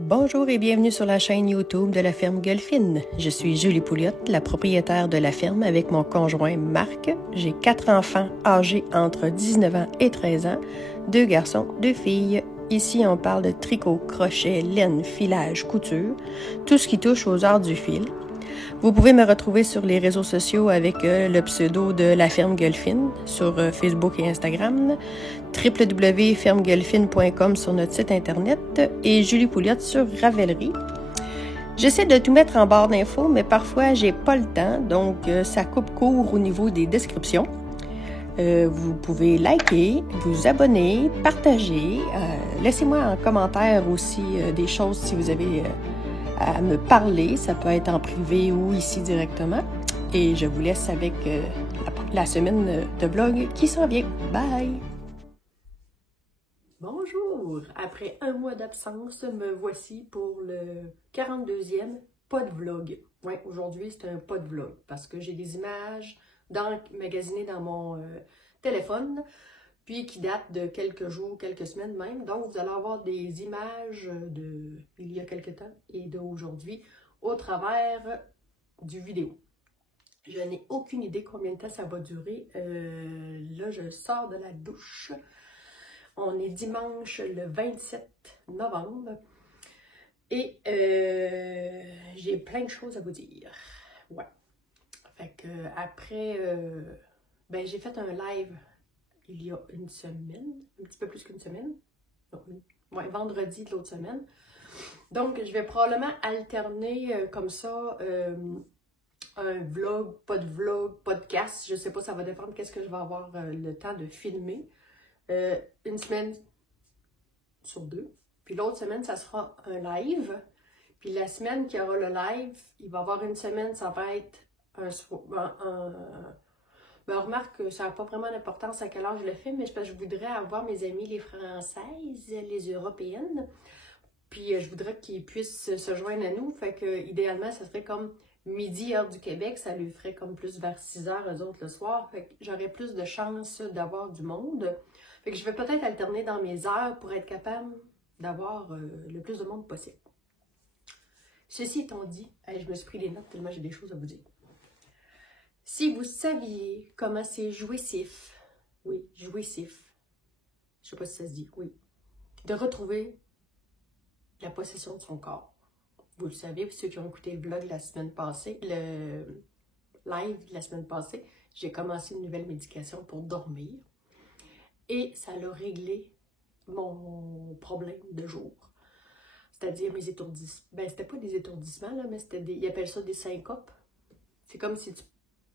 Bonjour et bienvenue sur la chaîne YouTube de la ferme Golfine. Je suis Julie Pouliot, la propriétaire de la ferme avec mon conjoint Marc. J'ai 4 enfants âgés entre 19 ans et 13 ans, 2 garçons, 2 filles. Ici, on parle de tricot, crochet, laine, filage, couture, tout ce qui touche aux arts du fil. Vous pouvez me retrouver sur les réseaux sociaux avec le pseudo de la ferme Golfine sur Facebook et Instagram, www.fermegolfine.com sur notre site internet et Julie Pouliot sur Ravelry. J'essaie de tout mettre en barre d'infos, mais parfois j'ai pas le temps, donc ça coupe court au niveau des descriptions. Vous pouvez liker, vous abonner, partager. Laissez-moi en commentaire aussi des choses si vous avez à me parler. Ça peut être en privé ou ici directement. Et je vous laisse avec la semaine de blog qui s'en vient. Bye! Bonjour! Après un mois d'absence, me voici pour le 42e pas de vlog. Ouais, aujourd'hui c'est un pas de vlog parce que j'ai des images magasinées dans mon téléphone, puis qui datent de quelques jours, quelques semaines même. Donc vous allez avoir des images il y a quelques temps et d'aujourd'hui au travers du vidéo. Je n'ai aucune idée combien de temps ça va durer. Là, je sors de la douche. On est dimanche le 27 novembre et j'ai plein de choses à vous dire. Ouais. Fait que après, j'ai fait un live il y a une semaine, un petit peu plus qu'une semaine. Ouais, vendredi de l'autre semaine. Donc, je vais probablement alterner comme ça un vlog, podcast. Je sais pas, ça va dépendre qu'est-ce que je vais avoir le temps de filmer. Une semaine sur 2. Puis l'autre semaine, ça sera un live. Puis la semaine qu'il y aura le live, il va y avoir une semaine, ça va être remarque que ça n'a pas vraiment d'importance à quelle heure je le fais, mais je voudrais avoir mes amis les Françaises, les Européennes. Puis je voudrais qu'ils puissent se joindre à nous. Fait que idéalement, ça serait comme midi, heure du Québec. Ça lui ferait comme plus vers 6 heures, eux autres, le soir. Fait que j'aurais plus de chances d'avoir du monde. Fait que je vais peut-être alterner dans mes heures pour être capable d'avoir le plus de monde possible. Ceci étant dit, je me suis pris des notes tellement j'ai des choses à vous dire. Si vous saviez comment c'est jouissif, oui, jouissif, je sais pas si ça se dit, oui, de retrouver la possession de son corps. Vous le savez, ceux qui ont écouté le vlog la semaine passée, le live la semaine passée, j'ai commencé une nouvelle médication pour dormir. Et ça l'a réglé mon problème de jour. C'est-à-dire mes étourdissements. Ben, c'était pas des étourdissements, là, mais ils appellent ça des syncopes. C'est comme si tu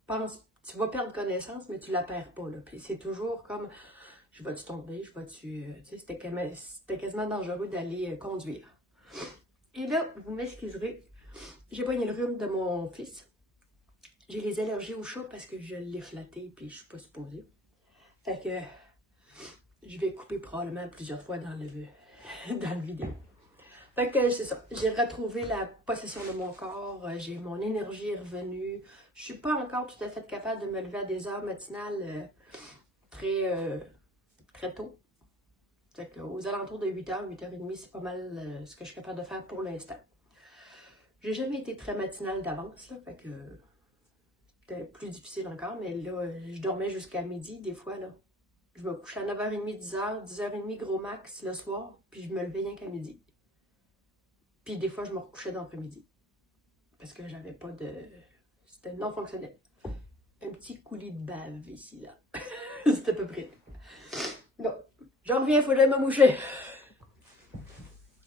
penses, tu vas perdre connaissance, mais tu la perds pas, là. Puis c'est toujours comme, je vais-tu tomber, tu sais, c'était quasiment dangereux d'aller conduire. Et là, vous m'excuserez, j'ai poigné le rhume de mon fils. J'ai les allergies au chat parce que je l'ai flatté, puis je suis pas supposée. Fait que je vais couper probablement plusieurs fois dans le vidéo. Fait que c'est ça. J'ai retrouvé la possession de mon corps. J'ai mon énergie est revenue. Je suis pas encore tout à fait capable de me lever à des heures matinales très tôt. Fait que aux alentours de 8h, 8h30, c'est pas mal ce que je suis capable de faire pour l'instant. J'ai jamais été très matinale d'avance, là. Fait que c'était plus difficile encore. Mais là, je dormais jusqu'à midi des fois, là. Je me couchais à 9h30, 10h, 10h30 gros max le soir, puis je me levais rien qu'à midi. Puis des fois, je me recouchais dans l'après-midi. Parce que j'avais pas de... C'était non fonctionnel. Un petit coulis de bave ici, là. C'est à peu près. Bon, j'en reviens, il faut que j'aille me moucher.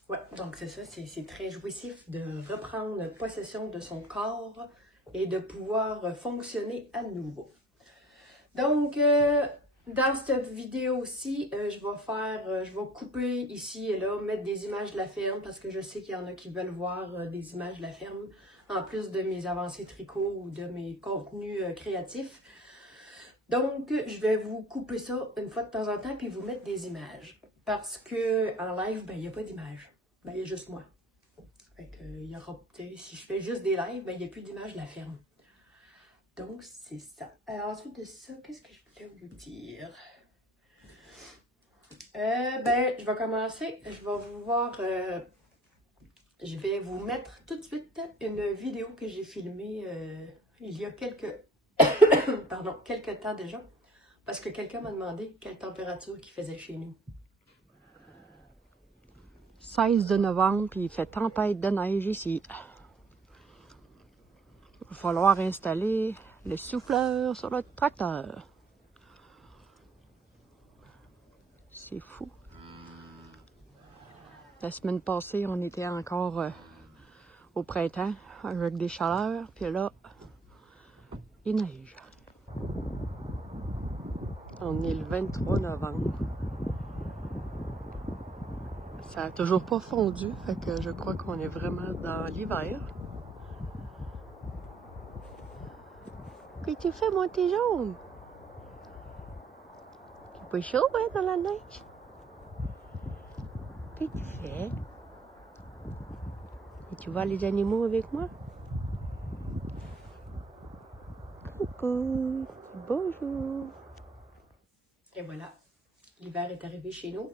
Ouais, donc c'est ça, c'est très jouissif de reprendre possession de son corps et de pouvoir fonctionner à nouveau. Donc... dans cette vidéo-ci, je vais couper ici et là, mettre des images de la ferme parce que je sais qu'il y en a qui veulent voir des images de la ferme en plus de mes avancées tricot ou de mes contenus créatifs. Donc, je vais vous couper ça une fois de temps en temps puis vous mettre des images parce que en live, ben, il n'y a pas d'images. Ben, il y a juste moi. Fait que, il y aura, si je fais juste des lives, ben, il n'y a plus d'images de la ferme. Donc, c'est ça. Alors, ensuite de ça, qu'est-ce que je voulais vous dire? Je vais commencer. Je vais vous voir je vais vous mettre tout de suite une vidéo que j'ai filmée il y a quelques temps déjà, parce que quelqu'un m'a demandé quelle température il faisait chez nous. 16 de novembre, puis il fait tempête de neige ici. Il va falloir installer le souffleur sur le tracteur. C'est fou. La semaine passée, on était encore au printemps avec des chaleurs, puis là, il neige. On est le 23 novembre. Ça a toujours pas fondu, fait que je crois qu'on est vraiment dans l'hiver. Qu'est-ce que tu fais, moi, t'es jaune? C'est pas chaud, hein, dans la neige? Qu'est-ce que tu fais? Et tu vois les animaux avec moi? Coucou! Bonjour! Et voilà, l'hiver est arrivé chez nous.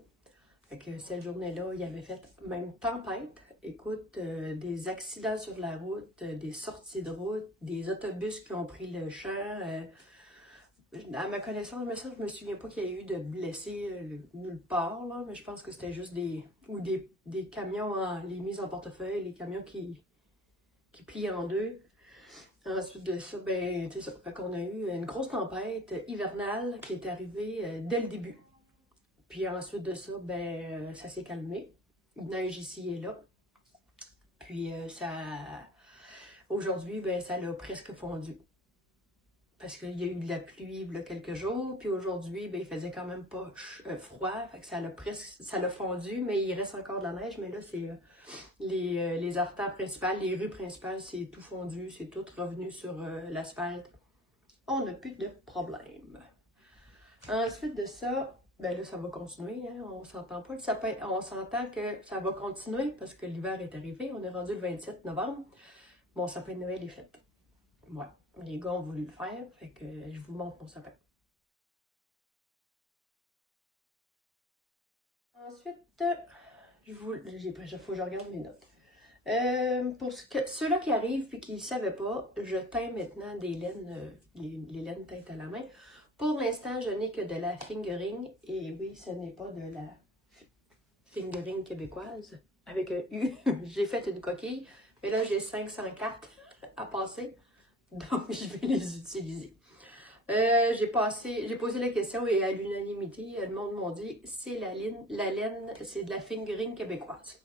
Fait que cette journée-là, il avait fait même tempête. Écoute, des accidents sur la route, des sorties de route, des autobus qui ont pris le champ. À ma connaissance, je me souviens pas qu'il y ait eu de blessés nulle part, là, mais je pense que c'était juste des camions, les mises en portefeuille, les camions qui plient en deux. Ensuite de ça, ben, c'est ça. Fait qu'on a eu une grosse tempête hivernale qui est arrivée dès le début. Puis ensuite de ça, ben, ça s'est calmé. Il neige ici et là. Puis aujourd'hui, ben, ça l'a presque fondu. Parce qu'il y a eu de la pluie il y a quelques jours. Puis aujourd'hui, ben, il faisait quand même pas froid. Fait que ça l'a fondu, mais il reste encore de la neige. Mais là, c'est les artères principales, les rues principales, c'est tout fondu. C'est tout revenu sur l'asphalte. On n'a plus de problème. Ensuite de ça, ben là, ça va continuer, hein? On s'entend pas. On s'entend que ça va continuer parce que l'hiver est arrivé. On est rendu le 27 novembre. Mon sapin de Noël est fait. Ouais, les gars ont voulu le faire, fait que je vous montre mon sapin. Ensuite, faut que je regarde mes notes. Pour ceux-là qui arrivent et qui ne savaient pas, je teins maintenant des laines, les laines teintes à la main. Pour l'instant, je n'ai que de la fingering. Et oui, ce n'est pas de la fingering québécoise. Avec un U, j'ai fait une coquille. Mais là, j'ai 500 cartes à passer. Donc, je vais les utiliser. J'ai posé la question et à l'unanimité, le monde m'a dit c'est la laine, c'est de la fingering québécoise.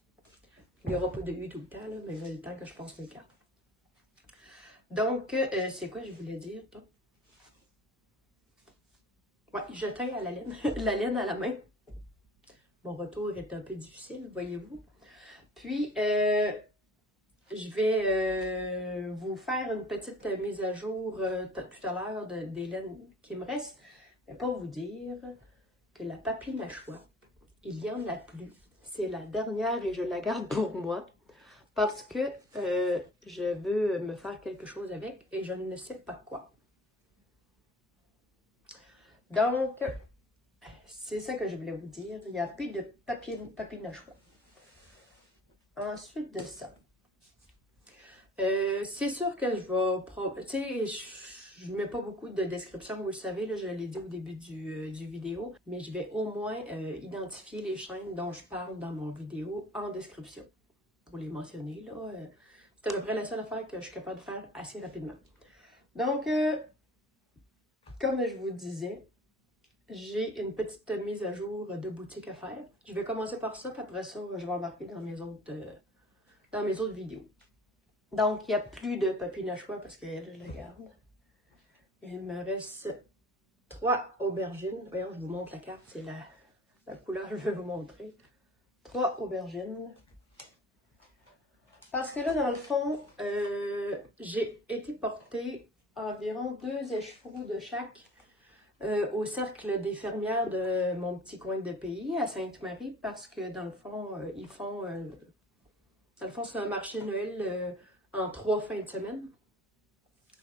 Il n'y aura pas de U tout le temps, là, mais il y a le temps que je passe mes cartes. Donc, c'est quoi je voulais dire, toi? Ouais, je teins à la laine, la laine à la main. Mon retour est un peu difficile, voyez-vous. Puis, je vais vous faire une petite mise à jour tout à l'heure des laines qui me restent. Mais pour vous dire que la papier à choix, il n'y en a plus. C'est la dernière et je la garde pour moi. Parce que je veux me faire quelque chose avec et je ne sais pas quoi. Donc, c'est ça que je voulais vous dire. Il n'y a plus de papier nachois. Ensuite de ça, c'est sûr que je vais... Tu sais, je ne mets pas beaucoup de description, vous le savez, là, je l'ai dit au début du vidéo, mais je vais au moins identifier les chaînes dont je parle dans mon vidéo en description. Pour les mentionner, là. C'est à peu près la seule affaire que je suis capable de faire assez rapidement. Donc, comme je vous disais, j'ai une petite mise à jour de boutique à faire. Je vais commencer par ça, puis après ça, je vais embarquer dans mes autres vidéos. Donc, il n'y a plus de papier nachois parce que je la garde. Il me reste 3 aubergines. Voyons, je vous montre la carte, c'est la couleur que je vais vous montrer. 3 aubergines. Parce que là, dans le fond, j'ai été porter environ 2 écheveaux de chaque au cercle des fermières de mon petit coin de pays, à Sainte-Marie, parce que dans le fond, ils font... dans le fond, c'est un marché de Noël en 3 fins de semaine.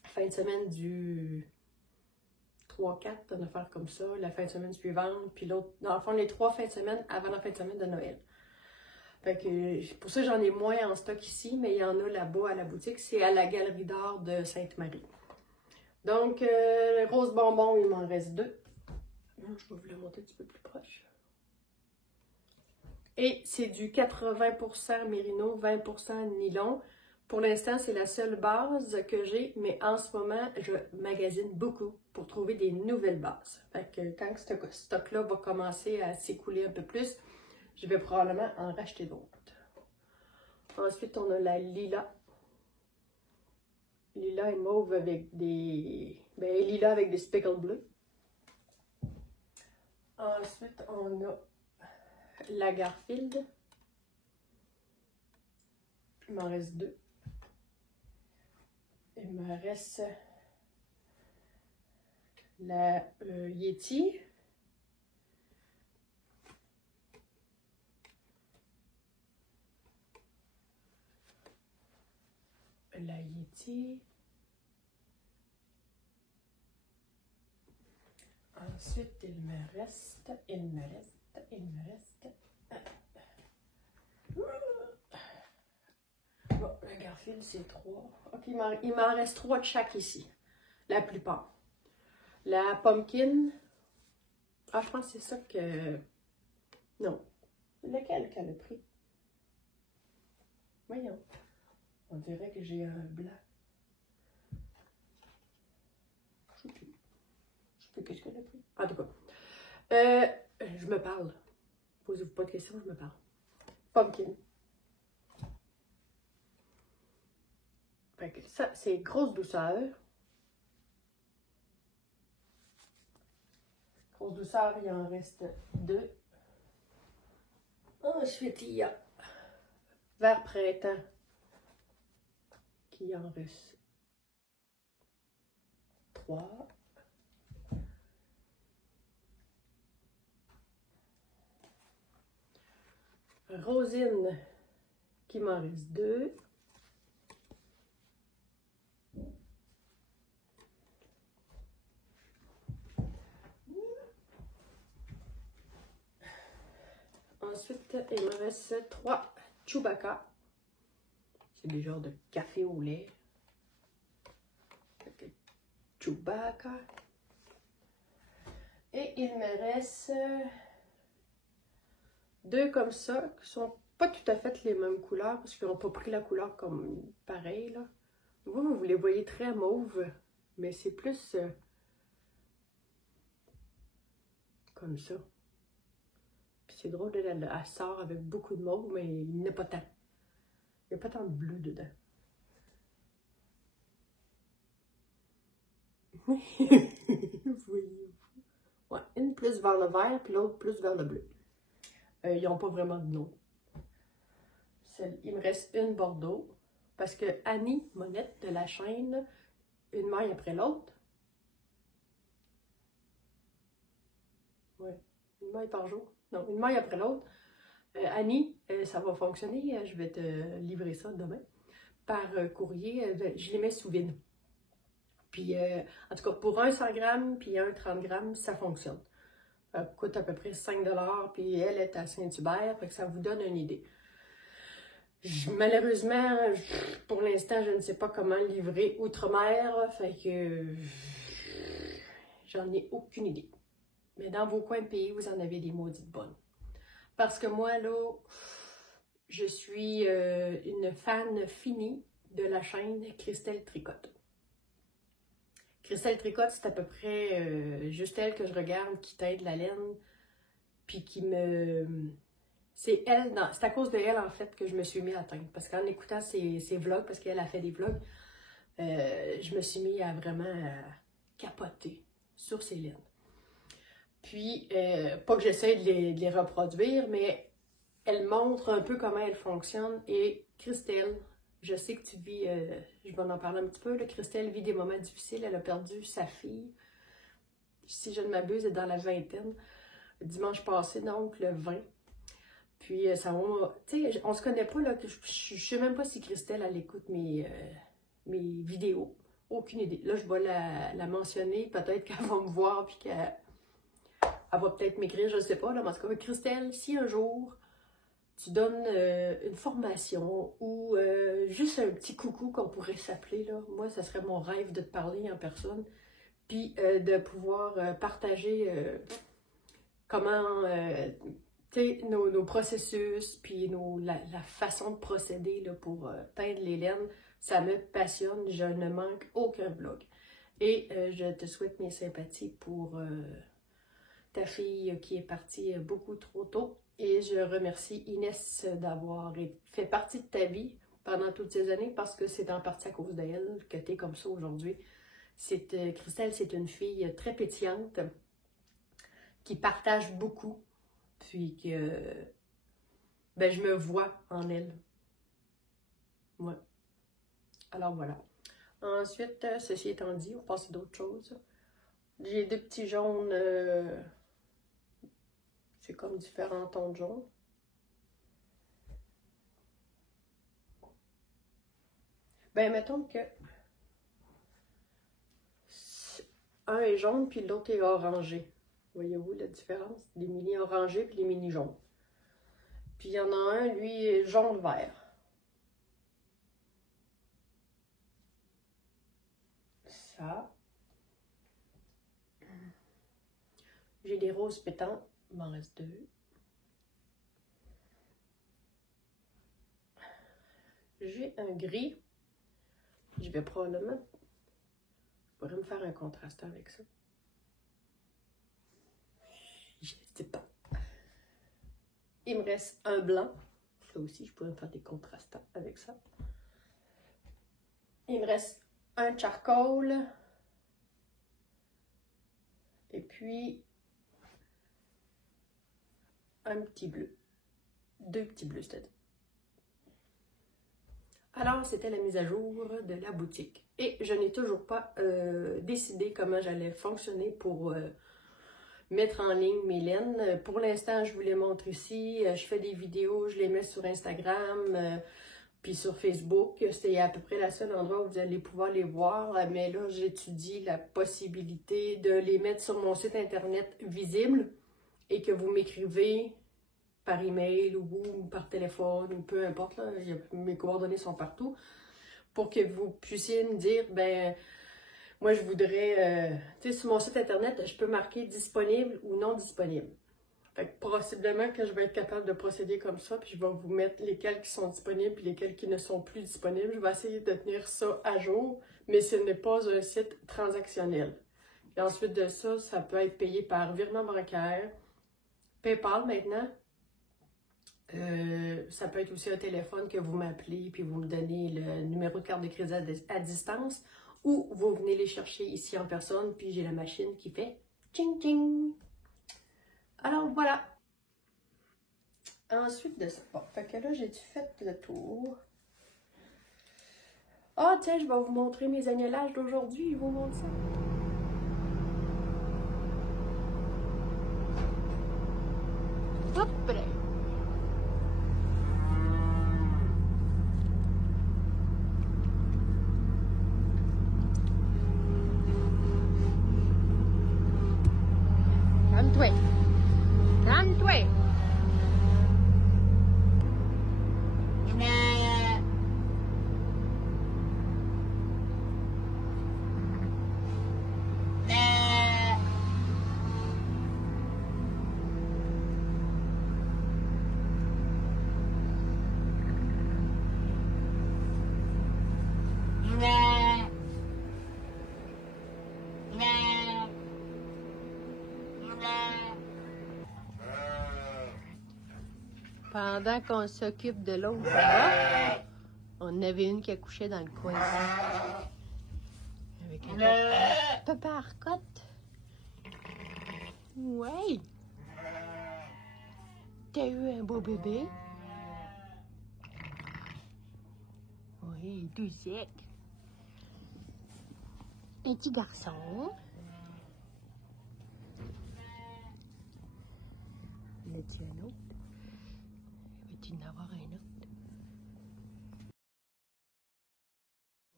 Fin de semaine du 3-4, une affaire comme ça, la fin de semaine suivante, puis l'autre... Dans le fond, les 3 fins de semaine avant la fin de semaine de Noël. Fait que pour ça, j'en ai moins en stock ici, mais il y en a là-bas à la boutique. C'est à la Galerie d'art de Sainte-Marie. Donc, rose bonbon, il m'en reste 2. Je vais vous le monter un petit peu plus proche. Et c'est du 80% mérino, 20% nylon. Pour l'instant, c'est la seule base que j'ai, mais en ce moment, je magasine beaucoup pour trouver des nouvelles bases. Fait que quand ce stock-là va commencer à s'écouler un peu plus, je vais probablement en racheter d'autres. Ensuite, on a la Lila. Lila et mauve avec des... Lila avec des speckles bleus. Ensuite, on a la Garfield. Il m'en reste 2. Il me reste la Yeti. La Yeti. Ensuite, il me reste. Bon, le Garfield, c'est 3. Ok, il m'en reste 3 de chaque ici. La plupart. La Pumpkin. Ah, je pense que c'est ça que... Non. Lequel qu'elle a pris? Voyons. On dirait que j'ai un blanc. Je sais plus. Je sais plus qu'est-ce qu'elle a pris. En tout cas. Je me parle. Posez-vous pas de questions, je me parle. Pumpkin. Fait que ça, c'est grosse douceur. Grosse douceur, il en reste 2. Ensuite, il y a Vert printemps qui en reste 3. Rosine qui m'en reste 2. Ensuite, il me reste 3 Chewbacca. C'est des genres de café au lait. Chewbacca. Et il me reste 2 comme ça, qui sont pas tout à fait les mêmes couleurs, parce qu'ils n'ont pas pris la couleur comme pareil, là. Vous les voyez très mauve, mais c'est plus comme ça. Puis c'est drôle, elle sort avec beaucoup de mauve, mais il n'y en a pas tant. Il n'y a pas tant de bleu dedans. Voyez-vous. Ouais, une plus vers le vert, puis l'autre plus vers le bleu. Ils n'ont pas vraiment de nom. Il me reste une Bordeaux, parce que Annie Monette de la chaîne, une maille après l'autre. Ouais, une maille par jour. Non, une maille après l'autre. Annie, ça va fonctionner. Je vais te livrer ça demain par courrier. Je les mets sous vide. Puis, en tout cas, pour un 100 grammes puis un 30 grammes, ça fonctionne. Ça coûte à peu près 5 $, puis elle est à Saint-Hubert, fait que ça vous donne une idée. Malheureusement, pour l'instant, je ne sais pas comment livrer outre-mer, fait que j'en ai aucune idée. Mais dans vos coins de pays, vous en avez des maudites bonnes. Parce que moi, là, je suis une fan finie de la chaîne Christelle Tricotte. Christelle Tricotte, c'est à peu près juste elle que je regarde qui teint de la laine, puis qui me... C'est elle, c'est à cause de elle, en fait, que je me suis mis à teindre. Parce qu'en écoutant ses vlogs, parce qu'elle a fait des vlogs, je me suis mis à vraiment capoter sur ses laines. Puis, pas que j'essaie de les reproduire, mais elle montre un peu comment elle fonctionne. Et Christelle, je sais que tu vis, je vais en parler un petit peu, là, Christelle vit des moments difficiles, elle a perdu sa fille. Si je ne m'abuse, elle est dans la vingtaine. Dimanche passé, donc le 20. Puis ça va, tu sais, on se connaît pas, là, je sais même pas si Christelle, elle écoute mes vidéos. Aucune idée. Là, je vais la mentionner, peut-être qu'elle va me voir, puis qu'elle va peut-être m'écrire, je sais pas, là, mais en tout cas, Christelle, si un jour tu donnes une formation ou juste un petit coucou qu'on pourrait s'appeler, là. Moi, ça serait mon rêve de te parler en personne, puis de pouvoir partager comment, tu sais, nos processus, puis la façon de procéder là, pour teindre les laines. Ça me passionne, je ne manque aucun vlog. Et je te souhaite mes sympathies pour ta fille qui est partie beaucoup trop tôt. Et je remercie Inès d'avoir fait partie de ta vie pendant toutes ces années parce que c'est en partie à cause d'elle que tu es comme ça aujourd'hui. Christelle, c'est une fille très pétillante qui partage beaucoup, puis que ben, je me vois en elle. Ouais. Alors voilà. Ensuite, ceci étant dit, on passe à d'autres choses. J'ai deux petits jaunes, c'est comme différents tons de jaune. Ben, mettons que un est jaune puis l'autre est orangé. Voyez-vous la différence? Les mini orangés puis les mini jaunes. Puis il y en a un, lui, est jaune-vert. Ça. J'ai des roses pétants. Il m'en reste deux. J'ai un gris. Je vais probablement... Je pourrais me faire un contraste avec ça. Je ne sais pas. Il me reste un blanc. Ça aussi, je pourrais me faire des contrastants avec ça. Il me reste un charcoal. Et puis, un petit bleu. Deux petits bleus, c'est-à-dire. Alors, c'était la mise à jour de la boutique. Et je n'ai toujours pas décidé comment j'allais fonctionner pour mettre en ligne mes laines. Pour l'instant, je vous les montre ici. Je fais des vidéos, je les mets sur Instagram, puis sur Facebook. C'est à peu près la seule endroit où vous allez pouvoir les voir. Mais là, j'étudie la possibilité de les mettre sur mon site internet visible et que vous m'écrivez par email ou par téléphone ou peu importe, là, mes coordonnées sont partout, pour que vous puissiez me dire, ben, moi je voudrais, tu sais, sur mon site internet, je peux marquer disponible ou non disponible. Fait que possiblement que je vais être capable de procéder comme ça, puis je vais vous mettre lesquels qui sont disponibles et lesquels qui ne sont plus disponibles. Je vais essayer de tenir ça à jour, mais ce n'est pas un site transactionnel. Et ensuite de ça, ça peut être payé par virement bancaire, PayPal maintenant. Ça peut être aussi un téléphone que vous m'appelez puis vous me donnez le numéro de carte de crédit à distance ou vous venez les chercher ici en personne puis j'ai la machine qui fait tching tching. Alors voilà. Ensuite de ça, bon, fait que là j'ai fait le tour. Ah tiens, je vais vous montrer mes agnelages d'aujourd'hui, je vous montre ça. Hop là. Calme-toi. Calme-toi. Pendant qu'on s'occupe de l'autre, on avait une qui accouchait dans le coin. Avec un papa arcotte. Ouais. T'as eu un beau bébé? Oui, tout sec. Un petit garçon. Le petit un autre. Veux-tu en avoir un autre?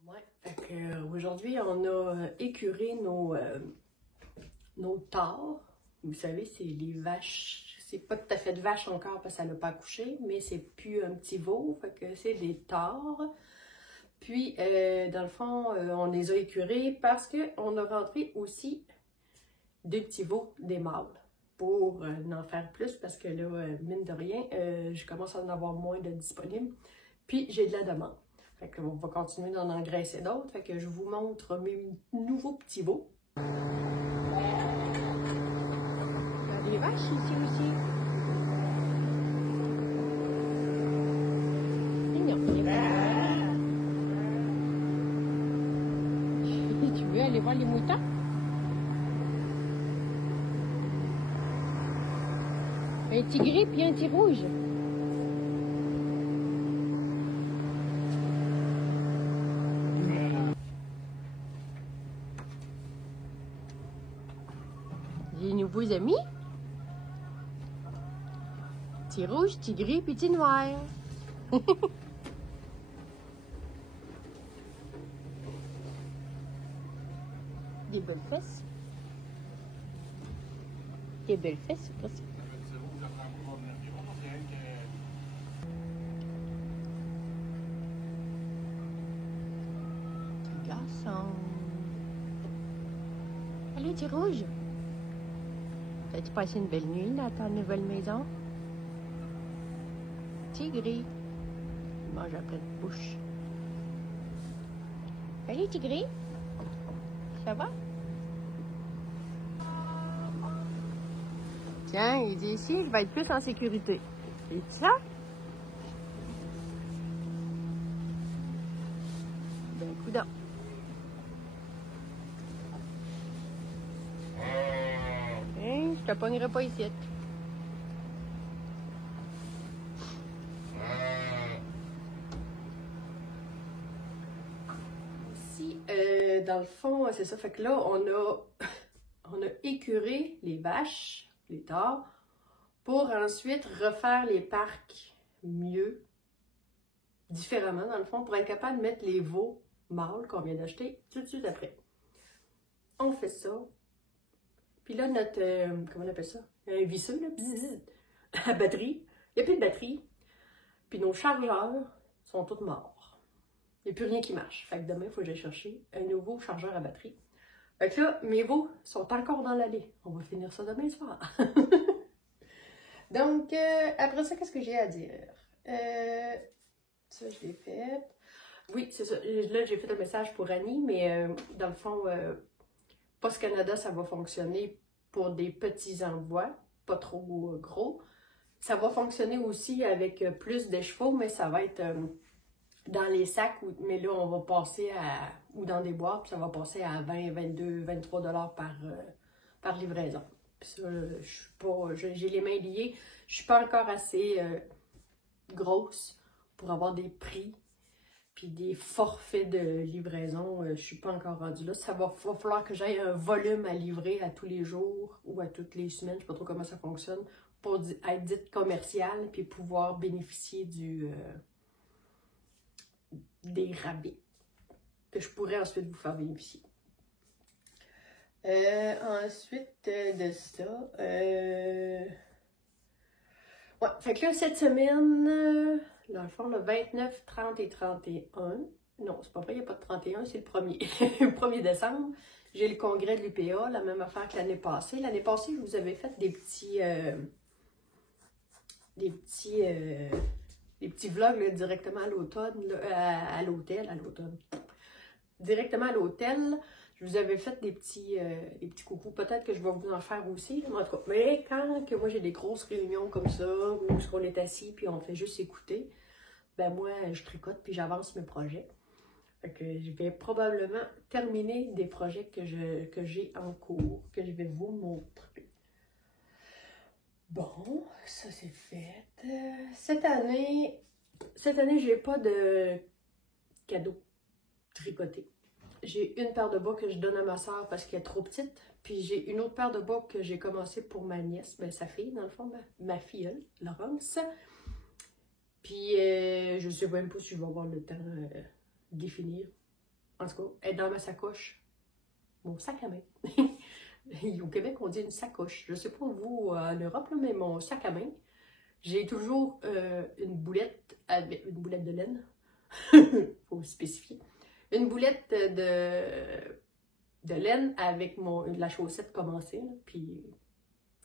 Ouais, fait que aujourd'hui, on a écuré nos tares. Vous savez, c'est les vaches c'est pas tout à fait de vache encore parce qu'elle n'a pas accouché, mais c'est plus un petit veau, fait que c'est des tares. Puis, dans le fond, on les a écurés parce qu'on a rentré aussi deux petits veaux, des mâles, pour en faire plus parce que là, mine de rien, je commence à en avoir moins de disponibles. Puis, j'ai de la demande. Fait qu'on va continuer d'en engraisser d'autres. Fait que je vous montre mes nouveaux petits veaux. Il y a des vaches ici aussi. Tu veux aller voir les moutons? Un petit gris puis un petit rouge. Des nouveaux amis. Petit rouge, petit gris puis petit noir. Des belles fesses. Des belles fesses, c'est pas ça. Petit garçon. Allez, petit rouge. T'as-tu passé une belle nuit dans ta nouvelle maison? Petit gris. Il mange à pleine bouche. Allez, petit gris. Ça va? Tiens, il dit ici, je vais être plus en sécurité. Et ça? Ben, coudonc. Hein, je te pognerai pas ici. Ici, dans le fond, c'est ça. Fait que là, on a écuré les vaches, les tares, pour ensuite refaire les parcs mieux, différemment dans le fond, pour être capable de mettre les veaux mâles qu'on vient d'acheter tout de suite après. On fait ça. Puis là, notre, comment on appelle ça? Un visseux, là, à batterie. Il n'y a plus de batterie. Puis nos chargeurs sont tous morts. Il n'y a plus rien qui marche. Fait que demain, il faut que j'aille chercher un nouveau chargeur à batterie. Fait que là, mes veaux sont encore dans l'allée. On va finir ça demain soir. Donc, après ça, qu'est-ce que j'ai à dire? Ça, je l'ai fait. Oui, c'est ça. Là, j'ai fait un message pour Annie, mais dans le fond, Post Canada, ça va fonctionner pour des petits envois, pas trop gros. Ça va fonctionner aussi avec plus de chevaux, mais ça va être dans les sacs, mais là, on va passer à, ou dans des boîtes, puis ça va passer à 20, 22, 23 $ par livraison. Puis ça, je suis pas, j'ai les mains liées, je suis pas encore assez grosse pour avoir des prix, puis des forfaits de livraison, je suis pas encore rendue là. Ça va falloir que j'aille un volume à livrer à tous les jours ou à toutes les semaines, je sais pas trop comment ça fonctionne, pour être dite commerciale, puis pouvoir bénéficier des rabais que je pourrais ensuite vous faire bénéficier. Ensuite de ça, ouais, fait que là, cette semaine, dans le fond, le 29, 30 et 31, non, c'est pas vrai, il n'y a pas de 31, c'est le 1er, le 1er décembre, j'ai le congrès de l'UPA, la même affaire que l'année passée. L'année passée, je vous avais fait des petits vlogs là, directement à l'automne, à l'hôtel, directement à l'hôtel. Je vous avais fait des petits coucous. Peut-être que je vais vous en faire aussi. En tout cas, mais quand que moi j'ai des grosses réunions comme ça, où on est assis puis on fait juste écouter, ben moi je tricote puis j'avance mes projets. Fait que je vais probablement terminer des projets que j'ai en cours, que je vais vous montrer. Bon, ça c'est fait. Cette année, j'ai pas de cadeau tricoté. J'ai une paire de bas que je donne à ma soeur parce qu'elle est trop petite. Puis j'ai une autre paire de bas que j'ai commencé pour ma nièce, ben sa fille dans le fond, ma filleule, Laurence. Puis je sais même pas si je vais avoir le temps de les finir. En tout cas, elle est dans ma sacoche. Mon sac à main. Au Québec, on dit une sacoche. Je ne sais pas vous en Europe, là, mais mon sac à main, j'ai toujours une boulette de laine. Faut spécifier. Une boulette de laine avec la chaussette commencée, là, puis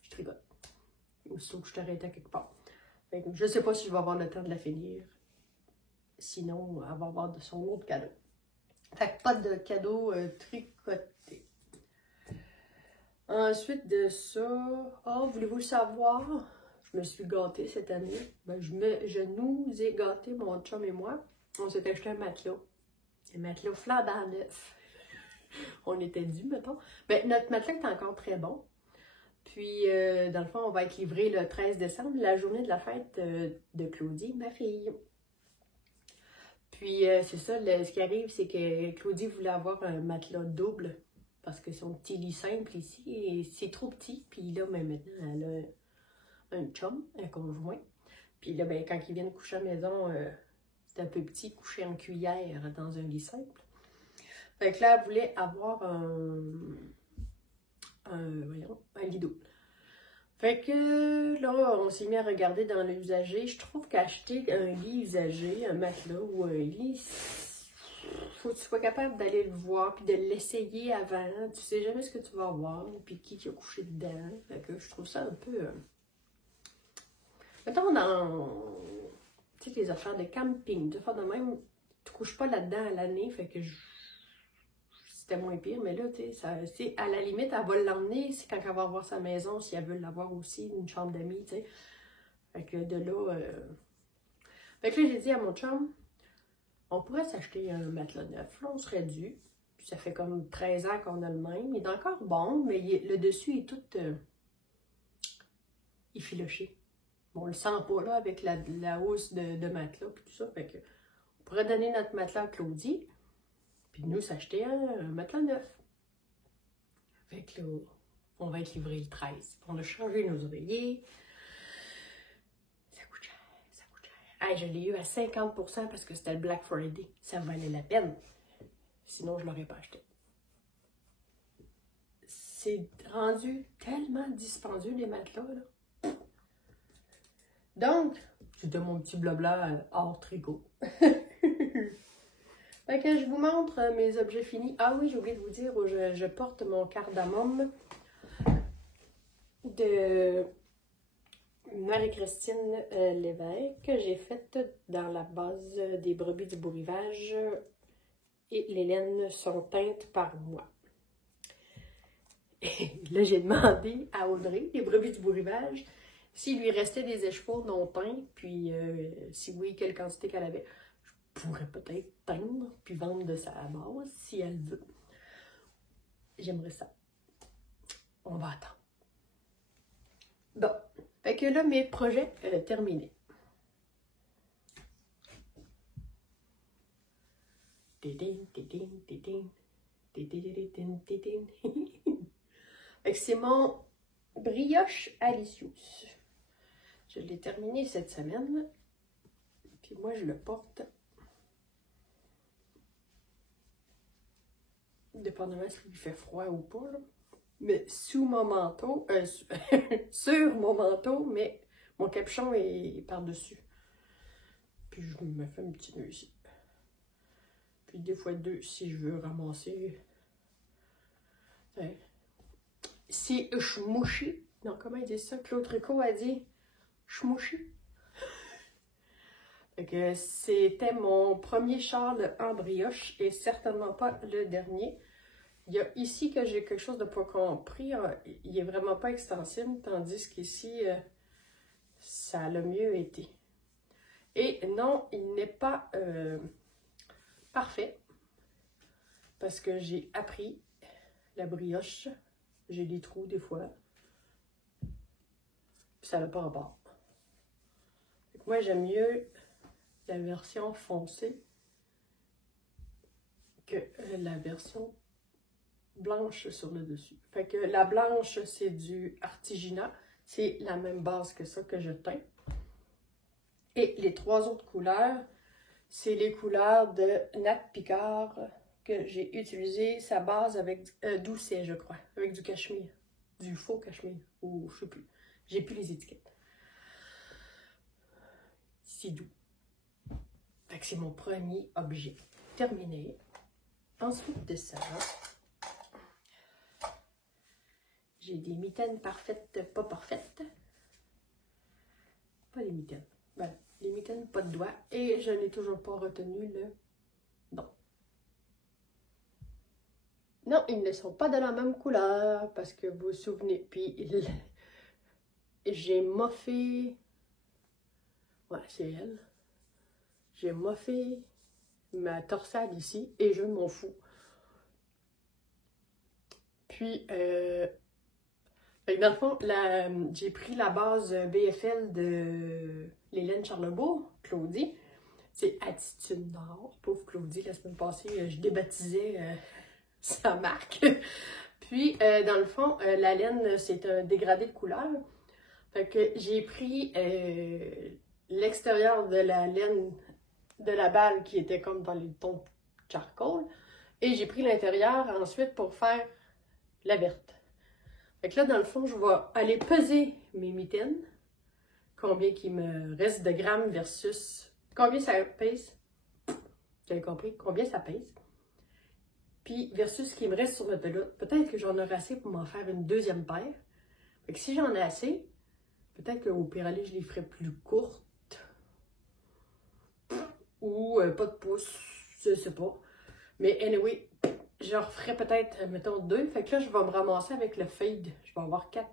je tricote. Aussitôt que je t'arrête à quelque part. Fait que je ne sais pas si je vais avoir le temps de la finir. Sinon, elle va avoir de son autre cadeau. Fait que pas de cadeau tricoté. Ensuite de ça, voulez-vous le savoir? Je me suis gâtée cette année. Ben, je nous ai gâtés, mon chum et moi. On s'est acheté un matelas. Un matelas flambant neuf. On était dû, mettons. Ben, notre matelas est encore très bon. Puis, dans le fond, on va être livré le 13 décembre, la journée de la fête de Claudie, ma fille. Puis, c'est ça, ce qui arrive, c'est que Claudie voulait avoir un matelas double, parce que son petit lit simple ici, et c'est trop petit. Puis là, ben, maintenant, elle a un chum, un conjoint. Puis là, ben, quand ils viennent coucher à la maison, c'est un peu petit, couché en cuillère dans un lit simple. Fait que là, elle voulait avoir un lit double. Fait que là, on s'est mis à regarder dans l'usager. Je trouve qu'acheter un lit usagé, un matelas ou un lit, faut que tu sois capable d'aller le voir puis de l'essayer avant. Tu sais jamais ce que tu vas voir puis qui a couché dedans. Fait que je trouve ça un peu... Mettons dans... Tu sais, les affaires de camping, des affaires de même, tu couches pas là-dedans à l'année, fait que c'était moins pire, mais là, tu sais, à la limite, elle va l'emmener, c'est quand elle va avoir sa maison, si elle veut l'avoir aussi, une chambre d'amis, tu sais. Fait que de là... Fait que là, j'ai dit à mon chum, on pourrait s'acheter un matelas neuf, là, on serait dû. Puis ça fait comme 13 ans qu'on a le même. Il est encore bon, mais le dessus est tout effiloché. Bon, on le sent pas, là, avec la hausse de matelas, puis tout ça. Fait que on pourrait donner notre matelas à Claudie, puis nous s'acheter un matelas neuf. Fait que là, on va être livré le 13. On a changé nos oreillers. Ça coûte cher, ça coûte cher. Hey, je l'ai eu à 50% parce que c'était le Black Friday. Ça valait la peine. Sinon, je ne l'aurais pas acheté. C'est rendu tellement dispendieux, les matelas, là. Donc, c'était mon petit blabla hors tricot. Fait que je vous montre mes objets finis. Ah oui, j'ai oublié de vous dire, je porte mon cardamome de Marie-Christine Lévesque que j'ai faite dans la base des brebis du beau rivage. Et les laines sont teintes par moi. Et là, j'ai demandé à Audrey, les brebis du beau rivage, s'il lui restait des écheveaux non teints, puis si oui, quelle quantité qu'elle avait. Je pourrais peut-être teindre, puis vendre de sa base, si elle veut. J'aimerais ça. On va attendre. Bon, fait que là, mes projets terminés. Fait que c'est mon brioche Alicius. Je l'ai terminé cette semaine. Puis moi, je le porte. Dépendamment s'il fait froid ou pas, là. Mais sous mon manteau, sur mon manteau, mais mon capuchon est par-dessus. Puis je me fais un petit nœud ici. Puis des fois deux si je veux ramasser. C'est chmouchi. Non, comment il dit ça? Claude Tricot a dit chmouchi. Fait que c'était mon premier châle en brioche et certainement pas le dernier. Il y a ici que j'ai quelque chose de pas compris. Il est vraiment pas extensible, tandis qu'ici, ça a le mieux été. Et non, il n'est pas parfait. Parce que j'ai appris la brioche. J'ai des trous des fois. Puis ça n'a pas rapport. Moi, j'aime mieux la version foncée que la version blanche sur le dessus. Fait que la blanche, c'est du Artigiana. C'est la même base que ça que je teins. Et les trois autres couleurs, c'est les couleurs de Nat Picard, que j'ai utilisé sa base avec Doucet, je crois, avec du cachemire, du faux cachemire, ou je sais plus. J'ai plus les étiquettes. C'est doux. Fait que c'est mon premier objet terminé. Ensuite de ça, j'ai des mitaines parfaites, pas parfaites. Pas les mitaines. Voilà, les mitaines pas de doigts. Et je n'ai toujours pas retenu le nom. Non, ils ne sont pas de la même couleur, parce que vous vous souvenez. Puis, j'ai moffé... Ouais, c'est elle. J'ai moffé ma torsade ici, et je m'en fous. Puis, dans le fond, j'ai pris la base BFL de l'Hélène Charlebourg, Claudie. C'est Attitude Nord. Pauvre Claudie, la semaine passée, je débaptisais sa marque. Puis, dans le fond, la laine, c'est un dégradé de couleur. Fait que j'ai pris l'extérieur de la laine de la balle qui était comme dans les tons charcoal. Et j'ai pris l'intérieur ensuite pour faire la verte. Fait que là, dans le fond, je vais aller peser mes mitaines. Combien qu'il me reste de grammes versus... Combien ça pèse? Vous avez compris? Combien ça pèse? Puis versus ce qui me reste sur le pelote. Peut-être que j'en aurai assez pour m'en faire une deuxième paire. Fait que si j'en ai assez, peut-être qu'au pire aller, je les ferai plus courtes. Ou pas de pouce, je sais pas. Mais anyway, je referai peut-être, mettons, 2. Fait que là, je vais me ramasser avec le fade. Je vais avoir 4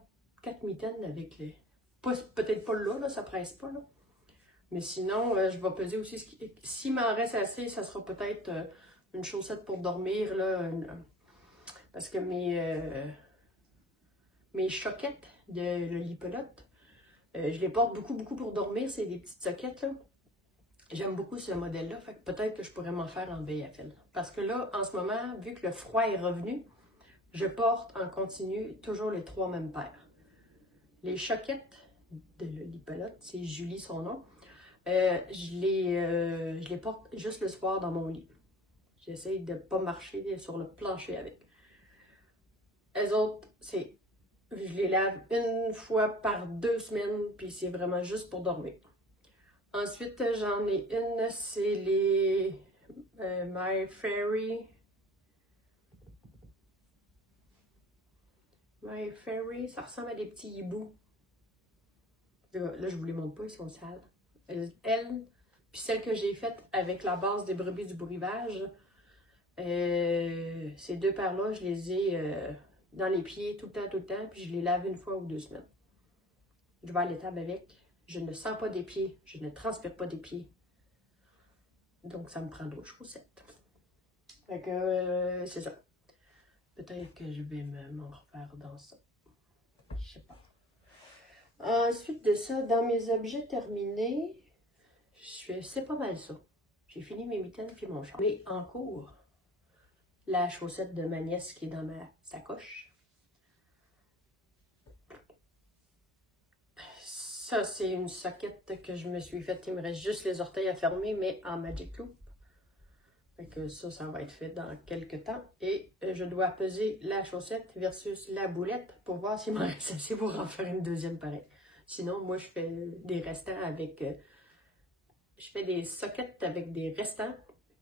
mitaines avec les... Peut-être pas là, ça presse pas, là. Mais sinon, je vais peser aussi. S'il m'en reste assez, ça sera peut-être une chaussette pour dormir, là. Parce que mes choquettes de Lolipelote, je les porte beaucoup pour dormir. C'est des petites soquettes, là. J'aime beaucoup ce modèle-là, fait que peut-être que je pourrais m'en faire en BFL. Parce que là, en ce moment, vu que le froid est revenu, je porte en continu toujours les 3 mêmes paires. Les choquettes de Lolipelote, c'est Julie son nom, je les porte juste le soir dans mon lit. J'essaie de ne pas marcher sur le plancher avec. Les autres, je les lave une fois par 2 semaines, puis c'est vraiment juste pour dormir. Ensuite, j'en ai une, c'est les My Fairy. My Fairy, ça ressemble à des petits hiboux. Là, je vous les montre pas, ils sont sales. Elle, puis celle que j'ai faite avec la base des brebis du breuvage, ces 2 paires-là, je les ai dans les pieds tout le temps, puis je les lave une fois ou 2 semaines. Je vais à l'étable avec. Je ne sens pas des pieds, je ne transpire pas des pieds. Donc, ça me prend d'autres chaussettes. Fait que, c'est ça. Peut-être que je vais m'en refaire dans ça. Je sais pas. Ensuite de ça, dans mes objets terminés, c'est pas mal ça. J'ai fini mes mitaines puis mon char. Mais en cours, la chaussette de ma nièce qui est dans ma sacoche. Ça, c'est une soquette que je me suis faite. Il me reste juste les orteils à fermer, mais en Magic Loop. Fait que ça va être fait dans quelques temps. Et je dois peser la chaussette versus la boulette pour voir s'il m'en reste assez pour en faire une deuxième pareille. Sinon, moi, je fais des restants avec... je fais des soquettes avec des restants,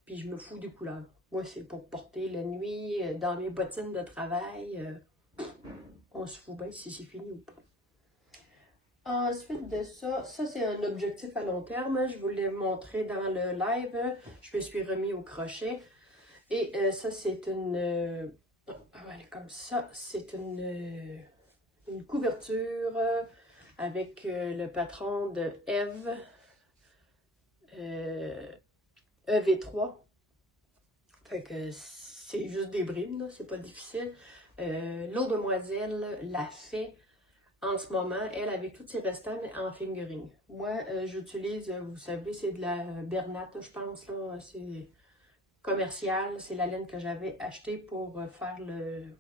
puis je me fous des couleurs. Moi, c'est pour porter la nuit, dans mes bottines de travail. On se fout bien si c'est fini ou pas. Ensuite de ça, c'est un objectif à long terme. Je vous l'ai montré dans le live. Je me suis remis au crochet. Et ça, c'est une... voilà, comme ça. C'est une couverture avec le patron de Eve. EV3. Fait que c'est juste des brides, là. C'est pas difficile. L'autre demoiselle l'a fait en ce moment, elle, avec tous ses restants, mais en fingering. Moi, j'utilise, vous savez, c'est de la Bernat, je pense, là. C'est commercial. C'est la laine que j'avais achetée pour faire le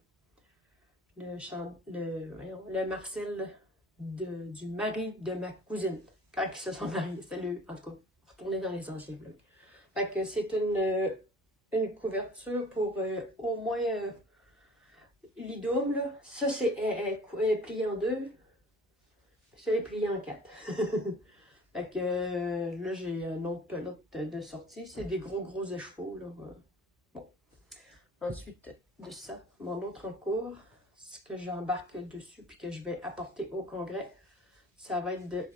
Marcel du mari de ma cousine. Quand ils se sont mariés. C'était en tout cas, retourner dans les anciens vlogs. Fait que c'est une une couverture pour au moins l'idôme, là. Ça, c'est plié en deux. Ça est plié en quatre. Fait que là, j'ai une autre pelote de sortie. C'est des gros écheveaux, là. Bon. Ensuite de ça, mon autre encours, ce que j'embarque dessus puis que je vais apporter au congrès, ça va être de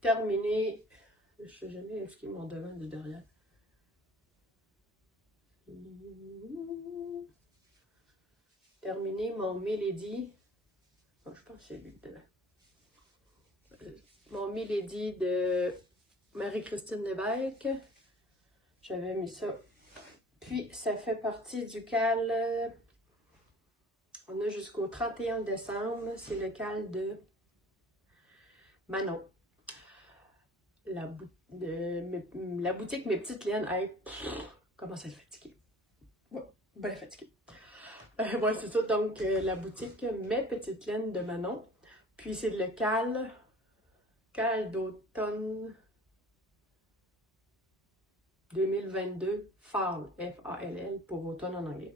terminer. Je sais jamais ce qui est mon devant de derrière. Terminer mon Milady. Oh, je pense que c'est lui de mon Milady de Marie-Christine Lévesque. J'avais mis ça. Puis, ça fait partie du cal. On a jusqu'au 31 décembre. C'est le cal de Manon. La boutique Mes Petites Laines. Hey, comment ça le fatigué? Ouais, bien fatigué. Ouais, c'est ça. Donc, la boutique Mes Petites Laines de Manon. Puis, c'est le cal d'automne 2022, Fall, F-A-L-L, pour automne en anglais.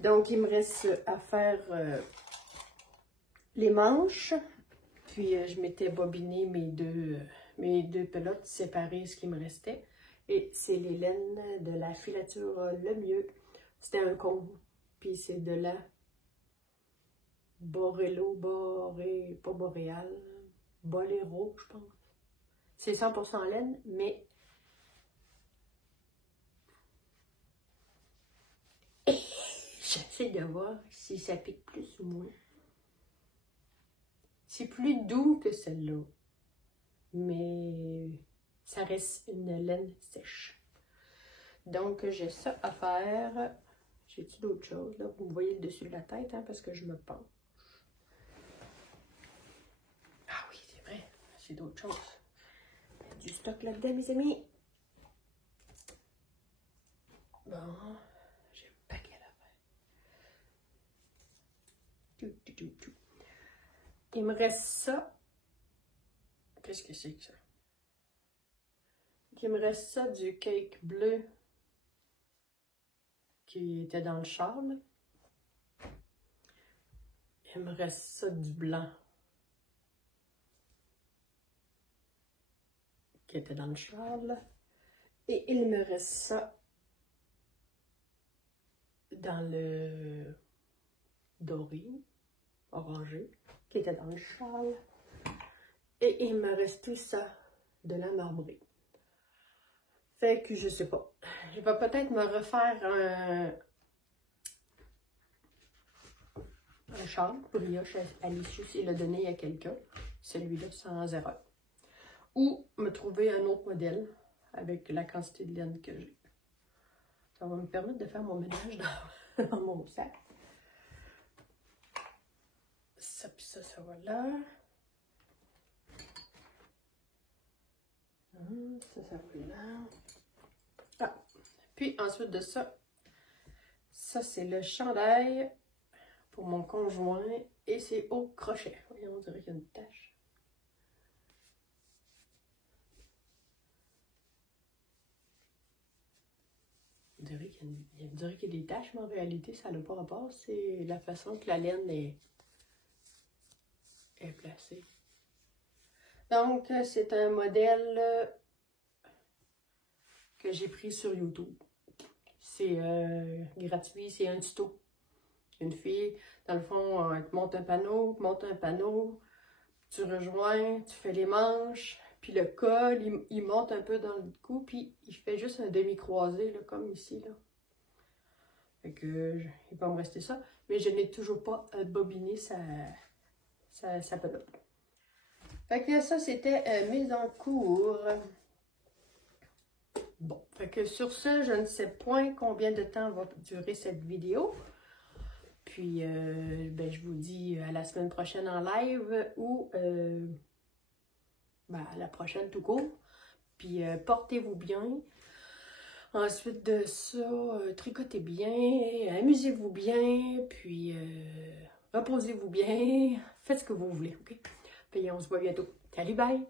Donc, il me reste à faire les manches. Puis, je m'étais bobiné mes deux pelotes séparées, ce qui me restait. Et c'est les laines de la filature Le Mieux. C'était un combo. Puis, c'est de la pas boréal, boléro, je pense. C'est 100% laine, mais j'essaie de voir si ça pique plus ou moins. C'est plus doux que celle-là, mais ça reste une laine sèche. Donc, j'ai ça à faire. J'ai-tu d'autres choses, là? Vous me voyez le dessus de la tête, hein, parce que je me penche. Ah oui, c'est vrai, j'ai d'autres choses. Il y a du stock là-dedans, mes amis. Bon, j'ai un paquet d'affaires. Il me reste ça. Qu'est-ce que c'est que ça? Il me reste ça du cake bleu qui était dans le châle. Il me reste ça du blanc qui était dans le châle. Et il me reste ça dans le doré, orangé, qui était dans le châle. Et il me reste tout ça de la marbrée. Fait que je sais pas. Je vais peut-être me refaire un châle brioche à l'issue s'il l'a donné à quelqu'un. Celui-là sans erreur. Ou me trouver un autre modèle avec la quantité de laine que j'ai. Ça va me permettre de faire mon ménage dans mon sac. Ça, puis ça va là. Ça va là. Ah. Puis ensuite de ça, ça c'est le chandail pour mon conjoint et c'est au crochet. Voyons, on dirait qu'il y a une tache. On dirait qu'il y a des taches, mais en réalité, ça n'a pas rapport. C'est la façon que la laine est placée. Donc, c'est un modèle que j'ai pris sur YouTube. C'est gratuit, c'est un tuto. Une fille, dans le fond, elle te monte un panneau, tu rejoins, tu fais les manches, puis le col, il monte un peu dans le cou, puis il fait juste un demi-croisé, là, comme ici, là. Fait que, il va me rester ça, mais je n'ai toujours pas bobiné sa pelote. Fait que ça, c'était mes encours. Bon, fait que sur ce, je ne sais point combien de temps va durer cette vidéo. Puis, ben, je vous dis à la semaine prochaine en live ou ben, à la prochaine tout court. Puis, portez-vous bien. Ensuite de ça, tricotez bien, amusez-vous bien, puis reposez-vous bien. Faites ce que vous voulez, OK? Puis, on se voit bientôt. Salut, bye!